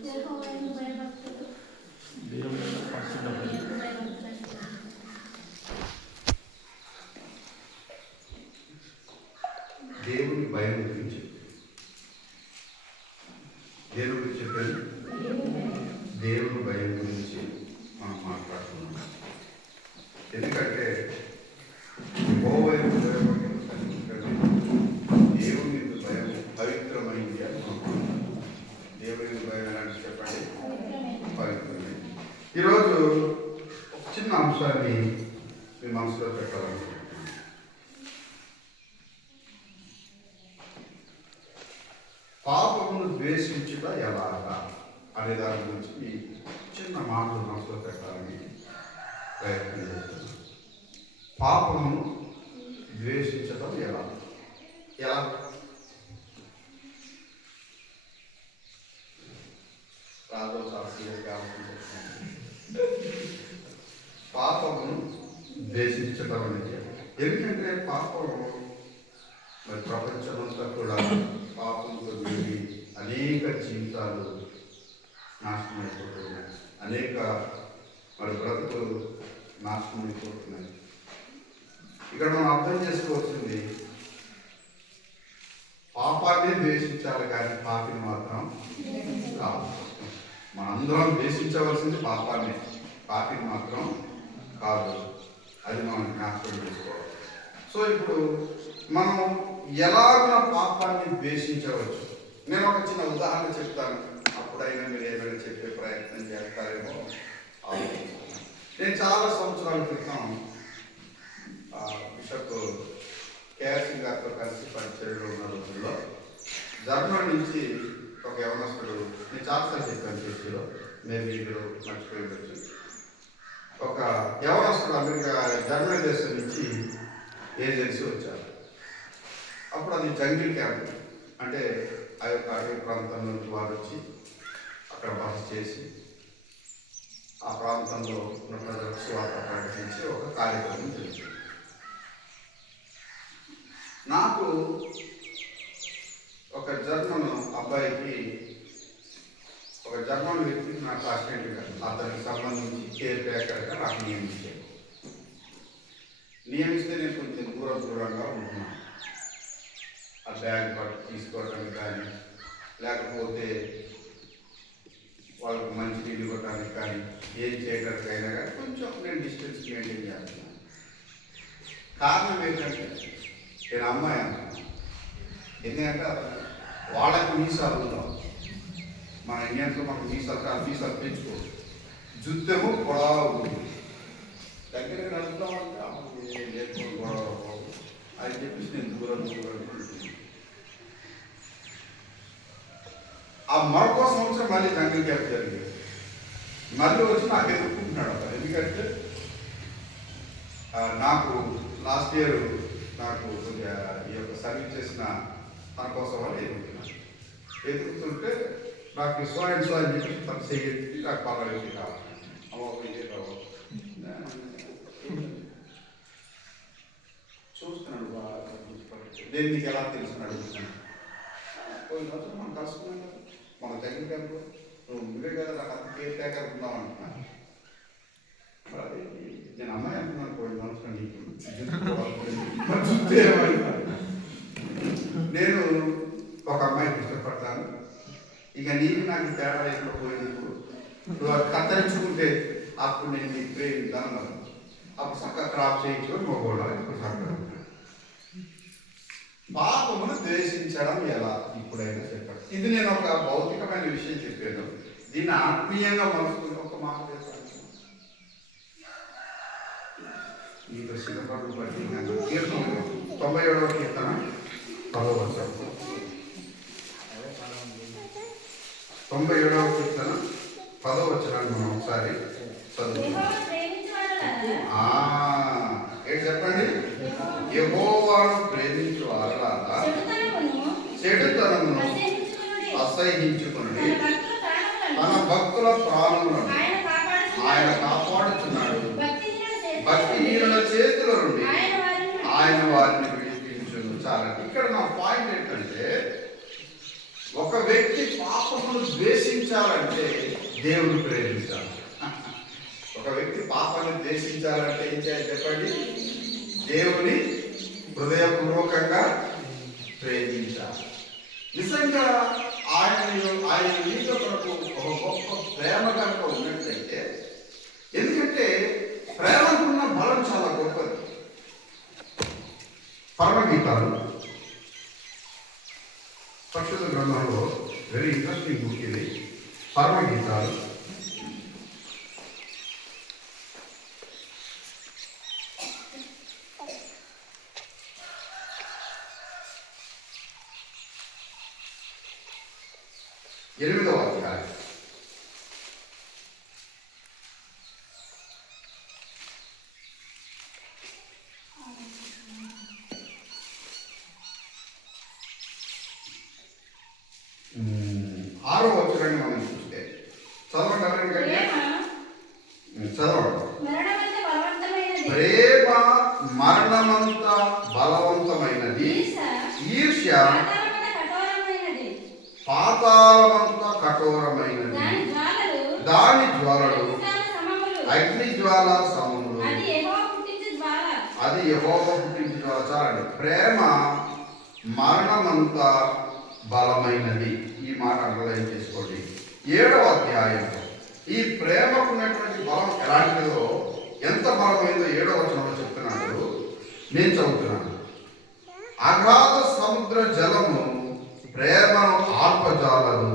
దేవుని భయం గురించి దేవుడు చెప్పాను. దేవుని భయం గురించి మనం మాట్లాడుతున్నాం. ఎందుకంటే దేవుని భయం పవిత్రమైంది అని దేవుని భయం అని చెప్పండి, పవిత్రమైంది. ఈరోజు ఒక చిన్న అంశాన్ని మీ మనసులో పెట్టాలనుకుంటున్నాను. పాపమును ద్వేషించుట ఎలాగా అనే దాని గురించి మీ చిన్న మాటలు మనసులో పెట్టాలని ప్రయత్నం చేస్తున్నాను. పాపమును ద్వేషించడం ఎలా? రాజో శాస్త్రీయంగా పాపమును ద్వేషించడం అనేది ఎందుకంటే పాపం మరి ప్రపంచమంతా కూడా పాపంతో వెళ్ళి అనేక జీవితాలు నాశనం అయిపోతున్నాయి, అనేక మరి బ్రతుకులు నాశనం అయిపోతున్నాయి. ఇక్కడ మనం అర్థం చేసుకోవాల్సింది పాపాన్ని ద్వేషించాలి కానీ పాపిని మాత్రం కాదు. మనందరం ద్వేషించవలసింది పాపాన్ని, పాపిని మాత్రం కాదు. అది మనం జ్ఞాపకం చేసుకోవాలి. సో ఇప్పుడు మనం ఎలాగ పాపాన్ని ద్వేషించవచ్చు. నేను ఒక చిన్న ఉదాహరణ చెప్తాను, అప్పుడైనా మీరు ఏమైనా చెప్పే ప్రయత్నం చేస్తారేమో. నేను చాలా సంవత్సరాల క్రితం బిషప్ కేఆర్సింగ్ గారితో కలిసి పరిచయంలో ఉన్న రోజుల్లో జర్మనీ నుంచి ఒక యవనస్తుడు, నేను చాలాసార్లు చెప్పాను చర్చిలో, మేము వీడియో మర్చిపోయి ఉండొచ్చు. ఒక యవనస్తుడు అమెరికా జర్మనీ దేశం నుంచి ఏజెన్సీ వచ్చారు. అప్పుడు అది జంగిల్ క్యాంప్, అంటే ఆ యొక్క అడవి ప్రాంతం నుంచి వారు వచ్చి అక్కడ బస చేసి ఆ ప్రాంతంలో ఉన్న ప్రజలకు స్వార్థ ప్రకటించి ఒక కార్యక్రమం చేశారు. నాకు ఒక జర్మన్ అబ్బాయికి, ఒక జర్మన్ వ్యక్తికి నాకు అసిస్టెంట్గా, అతనికి సంబంధించి కేర్ టేకర్గా నాకు నియమిస్తే నేను కొంచెం దూరంగా ఉంటున్నాను. ఆ బ్యాగ్ పట్టు తీసుకోవడానికి కానీ, లేకపోతే వాళ్ళకు మంచి నీళ్ళు ఇవ్వడానికి కానీ, ఏం చేయడానికైనా కానీ కొంచెం నేను డిస్టెన్స్ మెయింటైన్ చేస్తున్నాను. కారణం ఏంటంటే నేను అమ్మాయి అంటున్నాను. ఎందుకంటే వాళ్ళకి మీసాలు ఉందాం, మన ఇండియన్స్లో మనకు మీసాలు పెంచుకోవచ్చు, జుత్తేమో పొడవ ఉంది, దగ్గర నడుపుతామంటే లేకపోతే గొడవ అని చెప్పేసి నేను దూరం ఆ మరొక సంవత్సరం మళ్ళీ జంగిల్ క్యాంప్ జరిగింది. మళ్ళీ వచ్చి నాకు ఎదుర్కొంటున్నాడు. ఎందుకంటే నాకు లాస్ట్ ఇయర్ నాకు కొద్దిగా ఈ యొక్క సర్వీస్ చేసిన తన కోసం వాళ్ళు ఎదుగుతుంటే నాకు సో అని చెప్పి తన చెయ్యి నాకు పర్వాలేదు కావాలి, ఇదే కావాలి చూస్తున్నాడు. నేను నీకు ఎలా తెలుసుకున్నాడు అడుగుతున్నాను. పోయిన రోజు మనం కలుసుకున్నాం కదా మన జంగిల్ క్యాంప్, నువ్వే కదా నాకు అంత కేర్ టేకర్ ఉన్నావు అంటున్నాను. నేను అమ్మాయి అంటున్నాను, పోయిన సంవత్సరం నీకు నేను ఒక అమ్మాయికి ఇష్టపడతాను, ఇక నీకు నాకు తేడా ఎక్కడ పోయినప్పుడు నువ్వు అది కత్తరించుకుంటే అప్పుడు నేను నీకు ప్రేమిద్దాను, అప్పుడు చక్కగా క్రాప్ చేయించుకొని మొగోడాలి. ఇప్పుడు చక్కగా పాపమును ద్వేషించడం ఎలా ఇప్పుడైనా చెప్పండి. ఇది నేను ఒక భౌతికమైన విషయం చెప్పాను, దీన్ని ఆత్మీయంగా మనసుకుని ఒక మాట చేస్తాను. మీతో సిద్ధపడు బట్టి 97వ కీర్తన 10వ వచనం, 97వ కీర్తన 10వ వచనాన్ని మనం ఒకసారి చదువుకుందాం. ఏంటి చెప్పండి? యెహోవాను ప్రేమించు వారలారా చెడుతనమును అసహ్యించుకుని తన భక్తుల ప్రాణములను ఆయన కాపాడుచున్నాడు. భక్తిహీనుల చేతుల నుండి ఆయన వారిని విడిపించును. చాలా ఇక్కడ నా పాయింట్ ఏంటంటే, ఒక వ్యక్తి పాపమును ద్వేషించాలి ద్వేషించాలంటే దేవుడు ప్రేమించాలి. ఒక వ్యక్తి పాపాన్ని ద్వేషించాలంటే ఏం చేయాలి చెప్పండి? దేవుని హృదయపూర్వకంగా ప్రేమించాలి. నిజంగా ఆయన మీద కొరకు ఒక గొప్ప ప్రేమ కనుక ఉన్నట్లయితే, ఎందుకంటే ప్రేమకున్న బలం చాలా గొప్పది. పరమగీతాలు పరిశుద్ధ గ్రంథంలో వెరీ ఇంట్రెస్టింగ్ బుక్ ఇది. పరమగీతాలు 8వ అధ్యాయం. ఆరో వచనాన్ని మనం చూస్తే చదవండి. ప్రేమ మరణమంత బలవంతమైనది, ఈర్ష్య పాతాళమంత కఠోరమైనది, దాని జ్వాలలు అగ్ని జ్వాల సమములు, అది యెహోవా పుట్టించు జ్వాల. చాలండి. ప్రేమ మరణమంత బలమైనది. ఈ మాట అండర్లైన్ చేసుకోండి. 7వ అధ్యాయం. ఈ ప్రేమకున్నటువంటి బలం ఎలాంటిదో, ఎంత బలమైందో 7వ వచనంలో చెప్తున్నాడు. నేను చదువుతున్నాను. అగాధ సముద్ర జలము ప్రేమను ఆర్పజాలరు,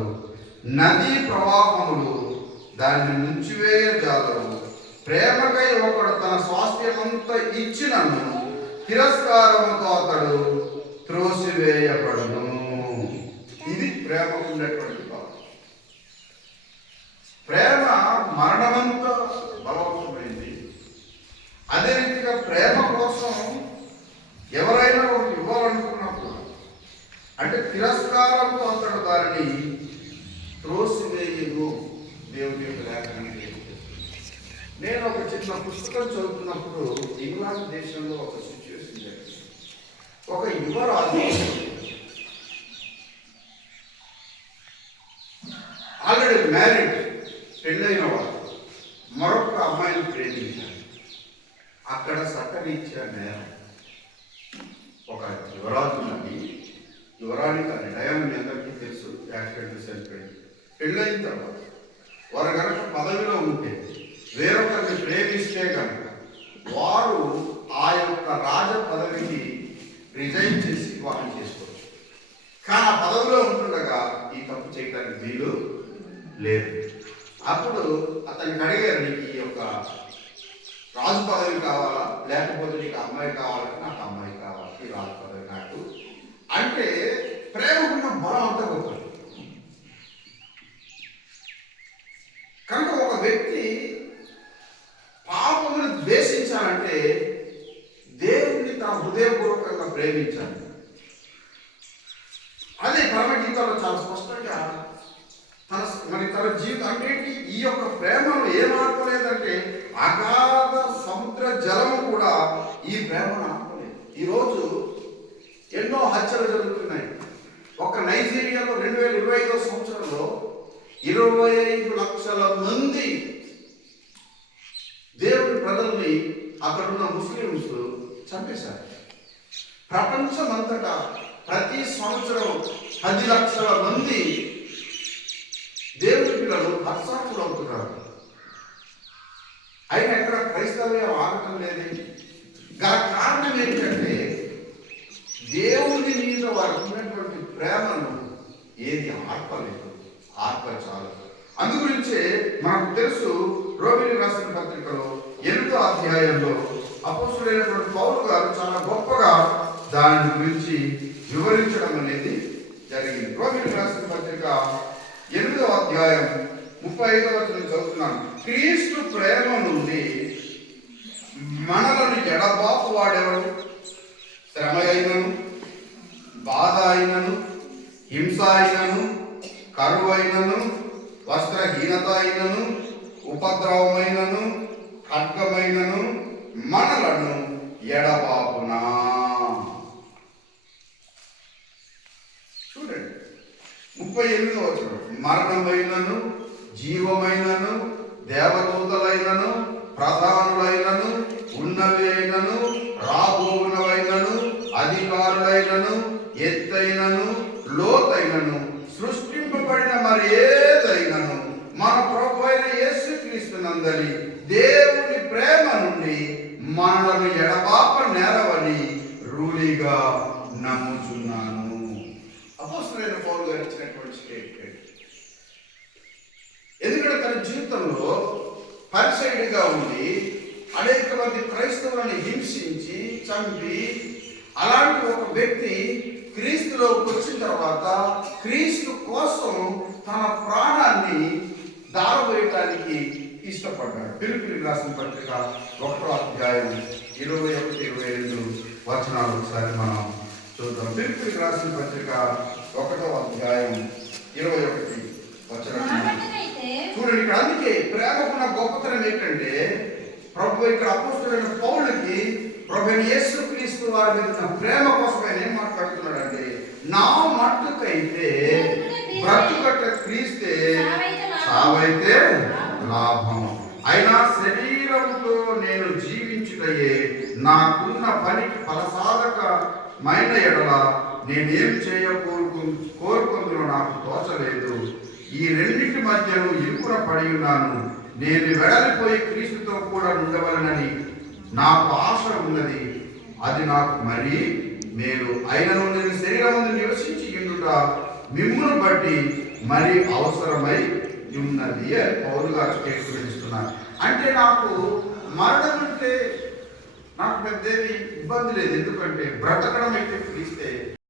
నదీ ప్రవాహములు దాన్ని ముంచివేయజాలరు. ప్రేమకై ఒకడు తన స్వాస్థ్యమంతా ఇచ్చినను తిరస్కారముతో అతడు త్రోసివేయబడును. ఇది ప్రేమకు ఉన్నటువంటి బలం. ప్రేమ మరణమంతా బలవంతమైంది. అదే రీతిగా ప్రేమ కోసం ఎవరైనా ఒకటి ఇవ్వాలనుకున్నప్పుడు, అంటే తిరస్కారంతో అతడు దానిని త్రోసివేయను. దేవుని యొక్క లేఖనాన్ని నేను ఒక చిన్న పుస్తకం చదువుతున్నప్పుడు ఇంగ్లాండ్ దేశంలో ఒక సిచ్యువేషన్ జరిగింది. ఒక యువరాజు ఆల్రెడీ మ్యారీడ్, పెళ్ళైన వాడు మరొక అమ్మాయిని ప్రేమించాడు. అక్కడ చట్టరీత్యా నేరం. ఒక యువరాజు ఉన్నది, యువరాణి కానీ డయానా మీ అందరికీ తెలుసు, యాక్సిడెంట్ చనిపోయింది. పెళ్ళైన తర్వాత వారు కనుక పదవిలో ఉంటే, వేరొకరిని ప్రేమిస్తే కనుక వారు ఆ యొక్క రాజ పదవికి రిజైన్ చేసి వివాహం చేసుకోవచ్చు. కానీ ఆ పదవిలో ఉంటుండగా ఈ తప్పు చేయడానికి వీలు లేదు. అప్పుడు అతనికి అడిగారు, నీకు ఈ యొక్క రాజు పదవి కావాలా, లేకపోతే నీకు అమ్మాయి కావాలంటే నాకు అమ్మాయి కావాలి, ఈ రాజు పదవి నాకు అంటే. ప్రేమకున్న బలం అంతా గొప్పది. కనుక ఒక వ్యక్తి పాపమును ద్వేషించాలంటే దేవుడిని తన హృదయపూర్వకంగా ప్రేమించాలి. అదే పరమగీతాల్లో చాలా స్పష్టంగా తన జీవితం అంటే ఈ యొక్క ప్రేమను ఏం ఆపలేదంటే, అగాధ సముద్ర జలము కూడా ఈ ప్రేమను ఆపలేదు. ఈరోజు ఎన్నో హత్యలు జరుగుతున్నాయి. ఒక నైజీరియాలో 2025వ సంవత్సరంలో 25 లక్షల మంది దేవుడి ప్రజల్ని అక్కడున్న ముస్లింస్ చంపేశారు. ప్రపంచమంతటా ప్రతి సంవత్సరం 10 లక్షల మంది దేవుడి పిల్లలు హత్సాక్షులు అవుతున్నారు. అయినా ఎక్కడ క్రైస్తవ్యం ఆగటం లేదు. గల కారణం ఏంటంటే దేవుని మీద వారికి ఉన్నటువంటి ప్రేమను ఏది ఆర్పలేదు, ఆర్పచాలు. అందుగురించే మనకు తెలుసు, రోమిలకు రాసిన పత్రికలో 8వ అధ్యాయంలో అపోస్తలుడైనటువంటి పౌలు గారు చాలా గొప్పగా దాని గురించి వివరించడం అనేది జరిగింది. రోమిలకు రాసిన పత్రిక 8వ అధ్యాయం 35వ వచనం చదువుతున్నాను. క్రీస్తు ప్రేమ నుండి మనలను ఎడబాపు వాడేవాడు, శ్రమ అయినను, బాధ అయినను, హింస అయినను, కరువు అయినను, వస్త్రహీనత అయినను, ఉపద్రవమైనను, ఖడ్గమైనను మనలను ఎడబాపునా. చూడండి 38వ వచనం. మరణమైనను, జీవమైనను దేవదూతలైనను ప్రధానులైనను ఉన్నవి అయినను రాబోవునవైనను అధికారులైనను ఎత్తైనను లోతైనను సృష్టింపబడిన మరి ఏదైనను మన ప్రభు అయిన యేసుక్రీస్తునందలి దేవుని ప్రేమ నుండి మనలను ఎడబాప నేరవని రూఢిగా నమ్ముచున్నాను. అపోస్తలుడైన పౌలు గారు ఇచ్చినటువంటి స్టేట్మెంట్. ఎందుకంటే తన జీవితంలో పరిసైడ్గా ఉండి అనేక మంది క్రైస్తవులను హింసించి చంపి అలాంటి ఒక వ్యక్తి క్రీస్తులోకి వచ్చిన తర్వాత క్రీస్తు కోసం తన ప్రాణాన్ని దారవేయటానికి ఇష్టపడ్డాడు. పిలుపులకు రాసిన పత్రిక 1వ అధ్యాయం 21-22 వచనాలు ఒకసారి మనం చూద్దాం. పిలుపులకు రాసిన పత్రిక 1వ అధ్యాయం 21 వచనం చూడండి. ఇక్కడ అందుకే ప్రేమకున్న గొప్పతనం ఏంటంటే ప్రభు ఇక్కడ అపోస్తలుడైన పౌలుకి ప్రభు యేసుక్రీస్తు వారి మీద ఉన్న ప్రేమ కోసం ఆయన ఏం మాట్లాడుతున్నాడంటే, నా మట్టుకైతే బ్రతుకట క్రీస్తే సావైతే లాభం. అయినా శరీరంతో నేను జీవించుటయే నాకున్న పనికి ఫలసాధకమైన ఎడల నేనేం కోరుకుందునో నాకు తోచలేదు. ఈ రెండింటి మధ్యను ఇరుకున పడి ఉన్నాను. నేను వెడలిపోయి క్రీస్తుతో కూడా ఉండవలనని నాకు ఆశ ఉన్నది. అది నాకు మరీ మేలు. అయినను నేను శరీరమందు నివసించి ఉండుట మిమ్మును బట్టి మరి అవసరమై ఉన్నది అని పౌలు గారు స్టేట్మెంట్. అంటే నాకు మరణం అంటే నాకు పెద్ద ఇబ్బంది లేదు. ఎందుకంటే బ్రతకడం అయితే క్రీస్తే.